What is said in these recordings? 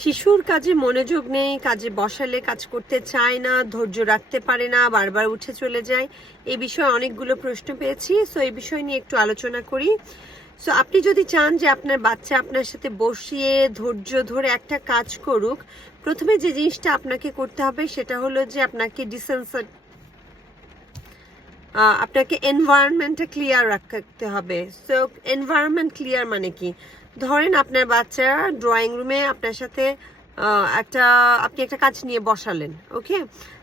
শিশুর কাজে মনোযোগ নেই, কাজে বসালে কাজ করতে চায় না, ধৈর্য রাখতে পারে না, বারবার উঠে চলে যায়। এই বিষয়ে অনেকগুলো প্রশ্ন পেয়েছি। সো এই বিষয় নিয়ে একটু আলোচনা করি। সো আপনি যদি চান যে আপনার বাচ্চা আপনার সাথে বসিয়ে ধৈর্য ধরে একটা কাজ করুক, প্রথমে যে জিনিসটা আপনাকে করতে হবে সেটা হলো যে আপনাকে আপনাকে এনভায়রনমেন্টটা ক্লিয়ার রাখতে হবে। সো এনভায়রনমেন্ট ক্লিয়ার মানে কি? ধরেন আপনার বাচ্চা ড্রয়িং রুমে আপনার সাথে আপনি একটা কাজ নিয়ে বসালেন, ওকে?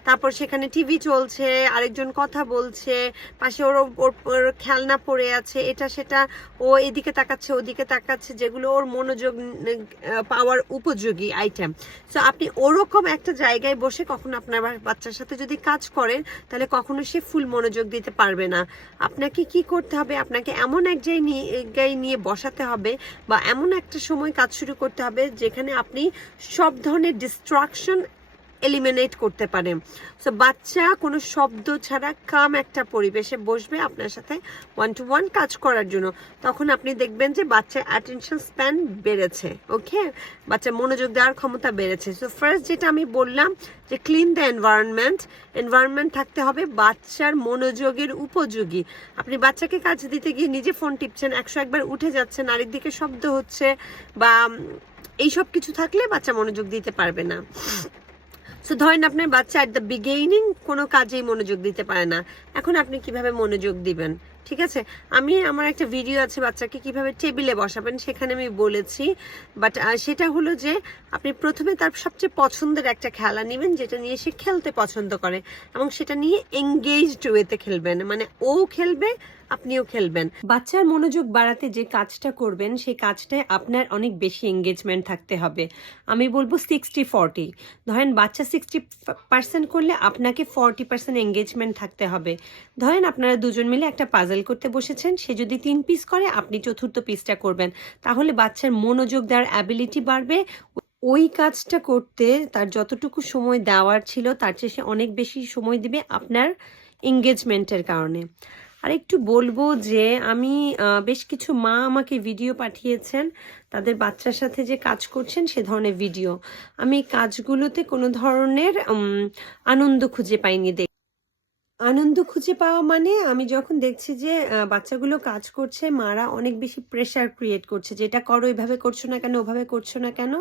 তারপর সেখানে টিভি চলছে, আরেকজন কথা বলছে, পাশে ওর খেলনা পড়ে আছে, এটা সেটা, ও এদিকে তাকাচ্ছে ওদিকে তাকাচ্ছে, যেগুলো ওর মনোযোগ পাওয়ার উপযোগী আইটেম। সো আপনি ওরকম একটা জায়গায় বসে কখনো আপনার বাচ্চার সাথে যদি কাজ করেন, তাহলে কখনো সে ফুল মনোযোগ দিতে পারবে না। আপনাকে কি করতে হবে? আপনাকে এমন এক জায়গায় নিয়ে বসাতে হবে বা এমন একটা সময় কাজ শুরু করতে হবে যেখানে আপনি সব ধরনের ডিস্ট্রাকশন এলিমিনেট করতে পারেন। সো বাচ্চা কোনো শব্দ ছাড়া কাম একটা পরিবেশে বসবে আপনার সাথে 1-to-1 কাজ করার জন্য। তখন আপনি দেখবেন যে বাচ্চার অ্যাটেনশন স্প্যান বেড়েছে, ওকে? বাচ্চার মনোযোগ দেওয়ার ক্ষমতা বেড়েছে। সো ফার্স্ট যেটা আমি বললাম যে ক্লিন দ্য এনভায়রনমেন্ট থাকতে হবে বাচ্চার মনোযোগের উপযোগী। আপনি বাচ্চাকে কাজ দিতে গিয়ে নিজে ফোন টিপছেন, 101 বার উঠে যাচ্ছেন, আরেকদিকে শব্দ হচ্ছে বা এইসব কিছু থাকলে বাচ্চা মনোযোগ দিতে পারবে না। সো ধরেন আপনার বাচ্চা অ্যাট দ্য বিগিনিং কোনো কাজেই মনোযোগ দিতে পারে না, এখন আপনি কিভাবে মনোযোগ দিবেন? ঠিক আছে, আমার একটা ভিডিও আছে বাচ্চাকে কিভাবে টেবিলে বসাবেন, সেখানে আমি বলেছি। বাট সেটা হলো যে আপনি প্রথমে তার সবচেয়ে পছন্দের একটা খেলা নেবেন, যেটা নিয়ে সে খেলতে পছন্দ করে, এবং সেটা নিয়ে এঙ্গেজড ওয়েতে খেলবেন, মানে ও খেলবে আপনিও খেলবেন। বাচ্চার মনোযোগ বাড়াতে যে কাজটা করবেন সেই কাজটায় আপনার অনেক বেশি এঙ্গেজমেন্ট থাকতে হবে। আমি বলবো 60-40। ধরেন বাচ্চা 60% করলে আপনাকে 40% এঙ্গেজমেন্ট থাকতে হবে। ধরেন আপনারা দুজন মিলে একটা পাজল করতে বসেছেন, সে যদি 3 পিস করে আপনি চতুর্থ পিসটা করবেন, তাহলে বাচ্চার মনোযোগ দেওয়ার অ্যাবিলিটি বাড়বে। ওই কাজটা করতে তার যতটুকু সময় দেওয়ার ছিল তার চেয়ে সে অনেক বেশি সময় দিবে আপনার এঙ্গেজমেন্টের কারণে। আর একটু বলবো যে আমি বেশ কিছু মা আমাকে ভিডিও পাঠিয়েছেন তাদের বাচ্চার সাথে যে কাজ করছেন সে ধরনের ভিডিও। আমি কাজগুলোতে কোনো ধরনের আনন্দ খুঁজে পাইনি। আনন্দ খুঁজে পাওয়া মানে আমি যখন দেখছি যে বাচ্চাগুলো কাজ করছে, মারা অনেক বেশি প্রেশার ক্রিয়েট করছে, যেটা করো এভাবে করছো না কেন, ওভাবে করছো না কেন।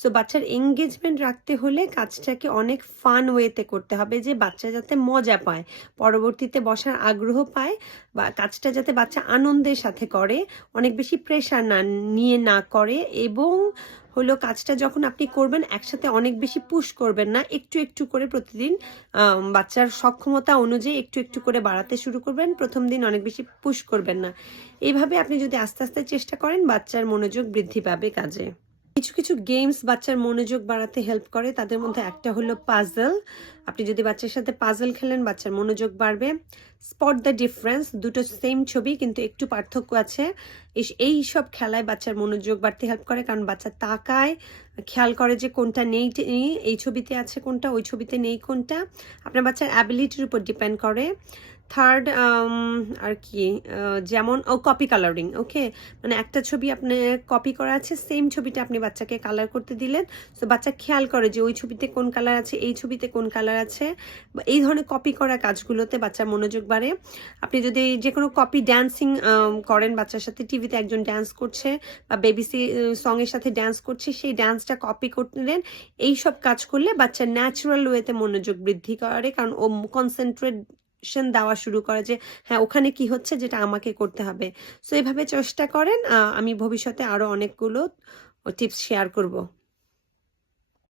সো বাচ্চার এঙ্গেজমেন্ট রাখতে হলে কাজটাকে অনেক ফান ওয়েতে করতে হবে, যে বাচ্চা যাতে মজা পায়, পরবর্তীতে বসার আগ্রহ পায়, বা কাজটা যাতে বাচ্চা আনন্দের সাথে করে, অনেক বেশি প্রেশার নিয়ে না করে। এবং হলো কাজটা যখন আপনি করবেন একসাথে অনেক বেশি পুশ করবেন না, একটু একটু করে প্রতিদিন বাচ্চার সক্ষমতা অনুযায়ী একটু একটু করে বাড়াতে শুরু করবেন। প্রথম দিন অনেক বেশি পুশ করবেন না। এইভাবে আপনি যদি আস্তে আস্তে চেষ্টা করেন, বাচ্চার মনোযোগ বৃদ্ধি পাবে কাজে। কিছু কিছু গেমস বাচ্চার মনোযোগ বাড়াতে হেল্প করে, তাদের মধ্যে একটা হলো পাজল। আপনি যদি বাচ্চার সাথে পাজল খেলেন বাচ্চার মনোযোগ বাড়বে। স্পট দ্য ডিফারেন্স, দুটো সেম ছবি কিন্তু একটু পার্থক্য আছে। এই সব খেলায় বাচ্চার মনোযোগ বাড়তে হেল্প করে, কারণ বাচ্চা তাকায়, খেয়াল করে যে কোনটা নেই, এই ছবিতে আছে কোনটা, ওই ছবিতে নেই কোনটা। আপনার বাচ্চার অ্যাবিলিটির উপর ডিপেন্ড করে। থার্ড আর কি, যেমন কপি কালারিং, ওকে? মানে একটা ছবি আপনি কপি করা আছে, সেম ছবিটা আপনি বাচ্চাকে কালার করতে দিলেন, তো বাচ্চা খেয়াল করে যে ওই ছবিতে কোন কালার আছে, এই ছবিতে কোন কালার আছে। এই ধরনের কপি করা কাজগুলোতে বাচ্চার মনোযোগ বাড়ে। আপনি যদি যে কোনো কপি ড্যান্সিং করেন বাচ্চার সাথে, টিভিতে একজন ড্যান্স করছে বা বেবিসি সঙের সাথে ড্যান্স করছে, সেই ড্যান্সটা কপি করলেন, এইসব কাজ করলে বাচ্চার ন্যাচারাল ওয়েতে মনোযোগ বৃদ্ধি করে, কারণ ও কনসেন্ট্রেট দেওয়া শুরু করে যে হ্যাঁ ওখানে কি হচ্ছে যেটা আমাকে করতে হবে। সো এভাবে চেষ্টা করেন। আমি ভবিষ্যতে আরো অনেকগুলো টিপস শেয়ার করব।